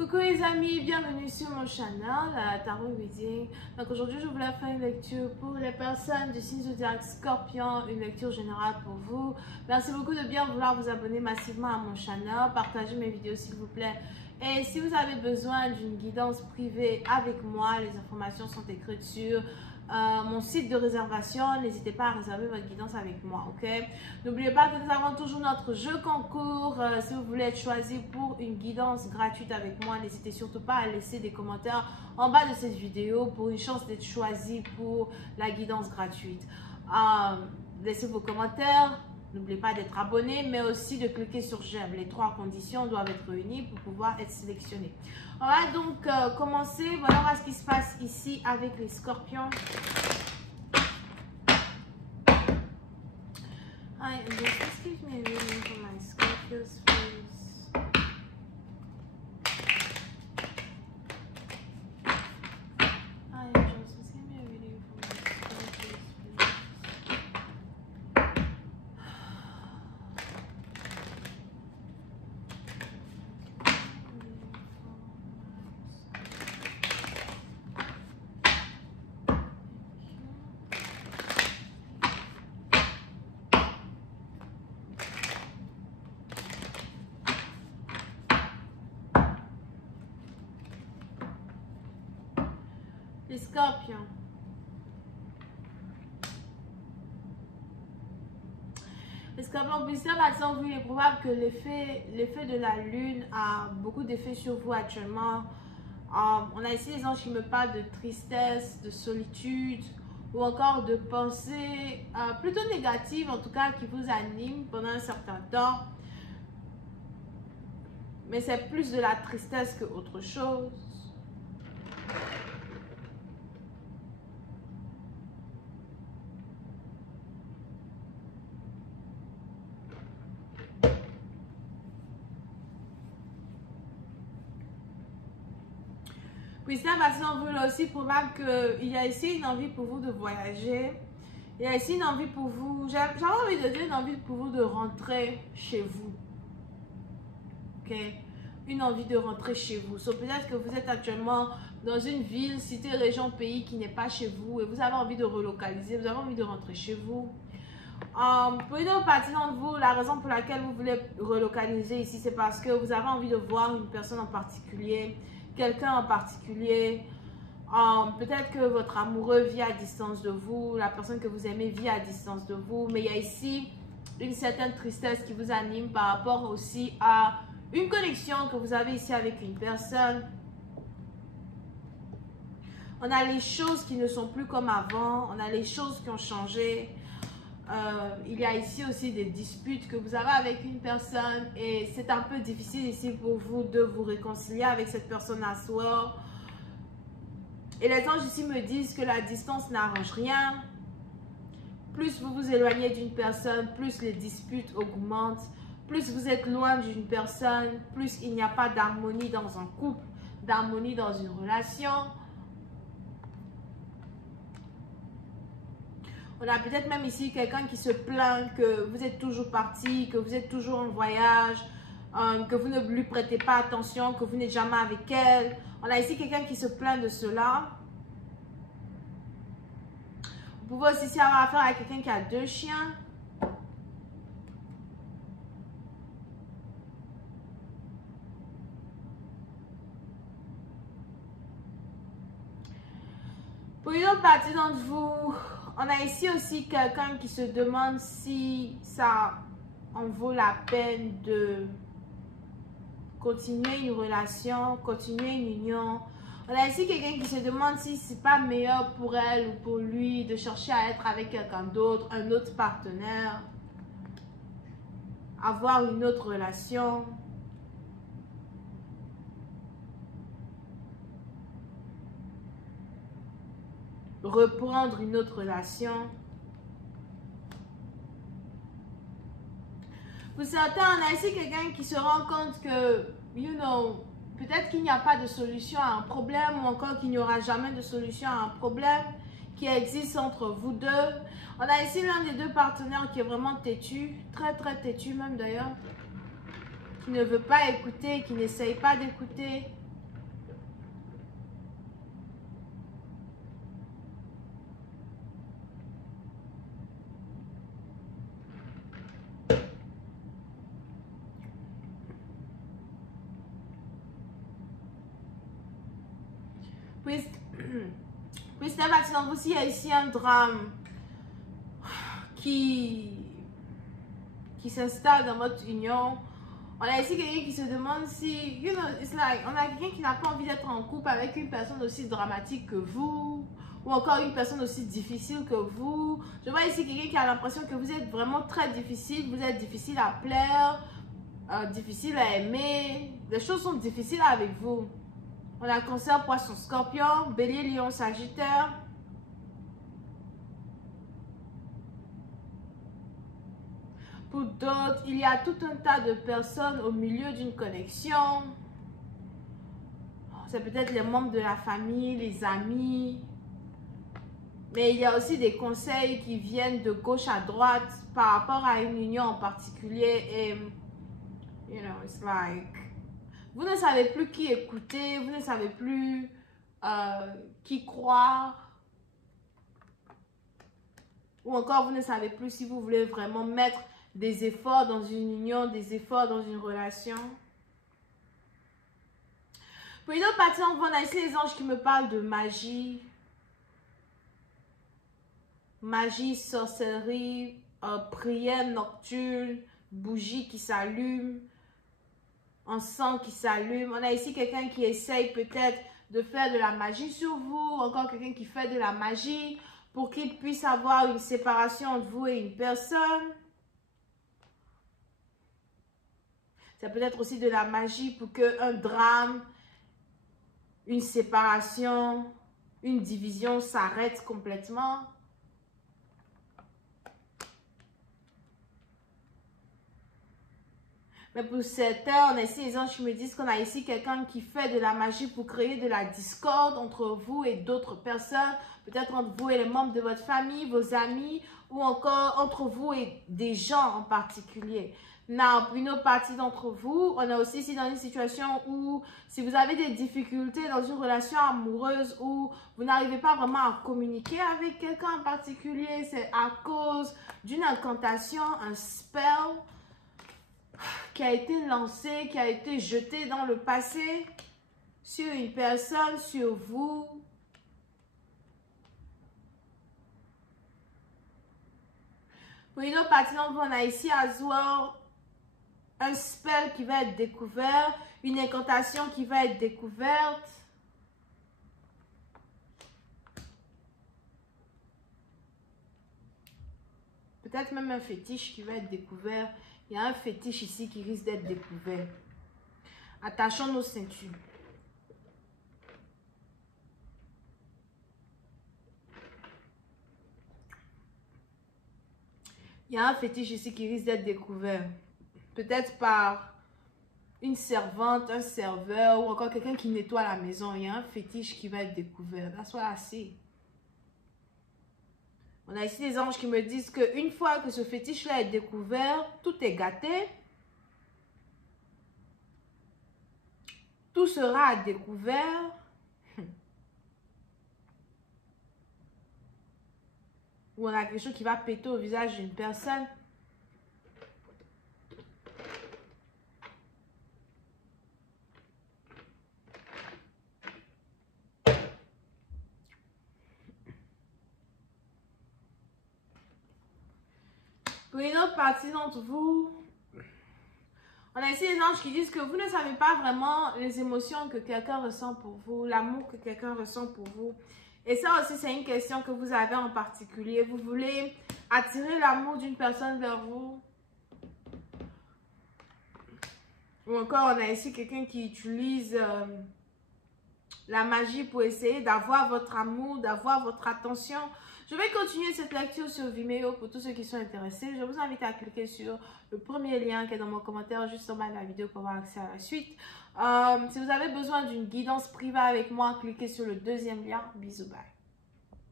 Coucou les amis, bienvenue sur mon channel Tarot Reading. Donc aujourd'hui je voulais faire une lecture pour les personnes du signe zodiaque Scorpion, une lecture générale pour vous. Merci beaucoup de bien vouloir vous abonner massivement à mon channel, partagez mes vidéos s'il vous plaît. Et si vous avez besoin d'une guidance privée avec moi, les informations sont écrites sur mon site de réservation. N'hésitez pas à réserver votre guidance avec moi, ok? N'oubliez pas que nous avons toujours notre jeu concours. Si vous voulez être choisi pour une guidance gratuite avec moi, n'hésitez surtout pas à laisser des commentaires en bas de cette vidéo pour une chance d'être choisi pour la guidance gratuite. Laissez vos commentaires. N'oubliez pas d'être abonné, mais aussi de cliquer sur j'aime. Les trois conditions doivent être réunies pour pouvoir être sélectionné. On va donc commencer. Voilà ce qui se passe ici avec les scorpions. Hi, just give me a reading for my Scorpios, please. Hi, just give me a reading for my Scorpios, please. Les scorpions. Les scorpions, puisque maintenant, il est probable que l'effet de la lune a beaucoup d'effets sur vous actuellement. On a ici les anges qui me parlent de tristesse, de solitude ou encore de pensées plutôt négatives, en tout cas qui vous animent pendant un certain temps. Mais c'est plus de la tristesse que autre chose. Puis ça, maintenant, vous aussi probable qu'il y a ici une envie pour vous de voyager. Il y a ici une envie pour vous, j'ai envie de dire une envie pour vous de rentrer chez vous. Ok? Une envie de rentrer chez vous. So, peut-être que vous êtes actuellement dans une ville, cité, région, pays qui n'est pas chez vous et vous avez envie de relocaliser, vous avez envie de rentrer chez vous. Pour une autre partie d'entre vous, la raison pour laquelle vous voulez relocaliser ici, c'est parce que vous avez envie de voir une personne en particulier, quelqu'un en particulier. Peut-être que votre amoureux vit à distance de vous, la personne que vous aimez vit à distance de vous, mais il y a ici une certaine tristesse qui vous anime par rapport aussi à une connexion que vous avez ici avec une personne. On a les choses qui ne sont plus comme avant, on a les choses qui ont changé. Il y a ici aussi des disputes que vous avez avec une personne et c'est un peu difficile ici pour vous de vous réconcilier avec cette personne à soi. Et les anges ici me disent que la distance n'arrange rien. Plus vous vous éloignez d'une personne, plus les disputes augmentent. Plus vous êtes loin d'une personne, plus il n'y a pas d'harmonie dans un couple, d'harmonie dans une relation. On a peut-être même ici quelqu'un qui se plaint que vous êtes toujours parti, que vous êtes toujours en voyage, que vous ne lui prêtez pas attention, que vous n'êtes jamais avec elle. On a ici quelqu'un qui se plaint de cela. Vous pouvez aussi avoir affaire à quelqu'un qui a 2 chiens. Pour une autre partie d'entre vous, on a ici aussi quelqu'un qui se demande si ça en vaut la peine de continuer une relation, continuer une union. On a ici quelqu'un qui se demande si c'est pas meilleur pour elle ou pour lui de chercher à être avec quelqu'un d'autre, un autre partenaire, avoir une autre relation. Reprendre une autre relation. Pour certains, on a ici quelqu'un qui se rend compte que, peut-être qu'il n'y a pas de solution à un problème ou encore qu'il n'y aura jamais de solution à un problème qui existe entre vous deux. On a ici l'un des deux partenaires qui est vraiment têtu, très très têtu même d'ailleurs, qui ne veut pas écouter, qui n'essaye pas d'écouter. Puis, c'était parti dans vous s'il y a ici un drame qui s'installe dans votre union. On a ici quelqu'un qui se demande si, you know, it's like, on a quelqu'un qui n'a pas envie d'être en couple avec une personne aussi dramatique que vous, ou encore une personne aussi difficile que vous. Je vois ici quelqu'un qui a l'impression que vous êtes vraiment très difficile, vous êtes difficile à plaire, difficile à aimer. Les choses sont difficiles avec vous. On a Cancer, Poisson, Scorpion, Bélier, Lion, Sagittaire. Pour d'autres, il y a tout un tas de personnes au milieu d'une connexion. C'est peut-être les membres de la famille, les amis. Mais il y a aussi des conseils qui viennent de gauche à droite par rapport à une union en particulier. Et, you know, it's like, vous ne savez plus qui écouter, vous ne savez plus qui croire. Ou encore, vous ne savez plus si vous voulez vraiment mettre des efforts dans une union, des efforts dans une relation. Pour une autre partie, on voit ici les anges qui me parlent de magie. Magie, sorcellerie, prière nocturne, bougie qui s'allume, encens qui s'allume. On a ici quelqu'un qui essaye peut-être de faire de la magie sur vous, encore quelqu'un qui fait de la magie pour qu'il puisse avoir une séparation entre vous et une personne. Ça peut être aussi de la magie pour qu'un drame, une séparation, une division s'arrête complètement. Mais pour certains, on a ici les anges qui me disent qu'on a ici quelqu'un qui fait de la magie pour créer de la discorde entre vous et d'autres personnes. Peut-être entre vous et les membres de votre famille, vos amis, ou encore entre vous et des gens en particulier. Now, pour une autre partie d'entre vous, on est aussi ici dans une situation où si vous avez des difficultés dans une relation amoureuse où vous n'arrivez pas vraiment à communiquer avec quelqu'un en particulier, c'est à cause d'une incantation, un spell qui a été lancé, qui a été jeté dans le passé sur une personne, sur vous. Pour une autre partie, on a ici Azor, un spell qui va être découvert, une incantation qui va être découverte. Peut-être même un fétiche qui va être découvert. Il y a un fétiche ici qui risque d'être découvert. Attachons nos ceintures. Il y a un fétiche ici qui risque d'être découvert. Peut-être par une servante, un serveur ou encore quelqu'un qui nettoie la maison. Il y a un fétiche qui va être découvert. That's what I see. On a ici des anges qui me disent qu'une fois que ce fétiche-là est découvert, tout est gâté. Tout sera à découvert. Ou on a quelque chose qui va péter au visage d'une personne. Pour une autre partie d'entre vous, on a ici les anges qui disent que vous ne savez pas vraiment les émotions que quelqu'un ressent pour vous, l'amour que quelqu'un ressent pour vous. Et ça aussi, c'est une question que vous avez en particulier. Vous voulez attirer l'amour d'une personne vers vous. Ou encore, on a ici quelqu'un qui utilise la magie pour essayer d'avoir votre amour, d'avoir votre attention. Je vais continuer cette lecture sur Vimeo pour tous ceux qui sont intéressés. Je vous invite à cliquer sur le premier lien qui est dans mon commentaire juste en bas de la vidéo pour avoir accès à la suite. Si vous avez besoin d'une guidance privée avec moi, cliquez sur le deuxième lien. Bisous, bye.